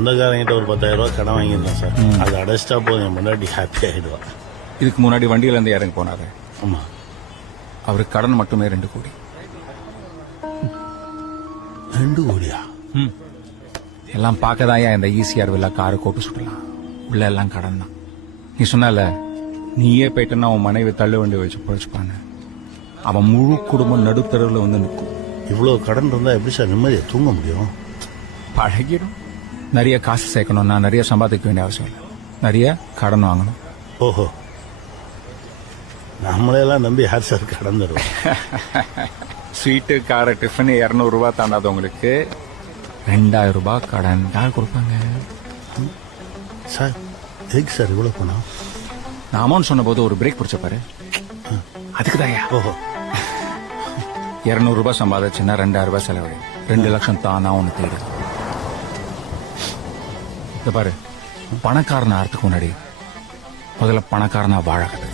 சொந்தக்காரங்கிட்ட ஒரு 10,000 ரூபாய் கடன் வாங்கியிருந்தேன் சார். அது அடைச்சிட்டா போதும், என் முன்னாடி ஹாப்பி ஆயிடுவா. இதுக்கு முன்னாடி வண்டியில இருந்து இறங்கி போனாரு. ஆமா. அவருக்கு கடன் மட்டுமே 2 கோடி. 2 கோடியா? எல்லாம் பார்க்கதாயா இந்த ஈசிஆர் வில்லா காரு கோட்டு சுட்டலாம். உள்ள எல்லாம் கடன் தான். நீ சொன்னால நீயே போயிட்டுன்னா அவன் மனைவி தள்ளு வண்டி வச்சு பொழைச்சுப்பான்னு. அவன் முழு குடும்பம் நடுத்தருவில் வந்து நிற்கும். இவ்வளவு கடன் இருந்தா எப்படி சார் நிம்மதியை தூங்க முடியும்? பழகிடும். நிறைய காசு சேர்க்கணும்னா நிறைய சம்பாதிக்க வேண்டிய அவசியம் இல்லை. நிறைய கடன் வாங்கணும். ஓஹோ, நம்மளையெல்லாம் நம்பி யார் சார் கடன் தருவோம்? ஸ்வீட்டு கார டிஃபன் 200 ரூபாய் தாண்டாதவங்களுக்கு 2000 ரூபாய் கடன் யார் கொடுப்பாங்க சார்? எதுக்கு சார் இவ்வளவு பணம்? நான் அமௌண்ட் சொன்ன போது ஒரு பிரேக் பிடிச்ச பாரு, அதுக்குதாயா. ஓஹோ, 200 ரூபாய் சம்பாதிச்சுன்னா 2000 ரூபாய் செலவழி. 2 லட்சம் தானா ஒன்று தேடு. இந்த பாரு, பணக்காரன் ஆகிறதுக்கு முன்னாடி முதல்ல பணக்காரனா வாழ கத்துக்க.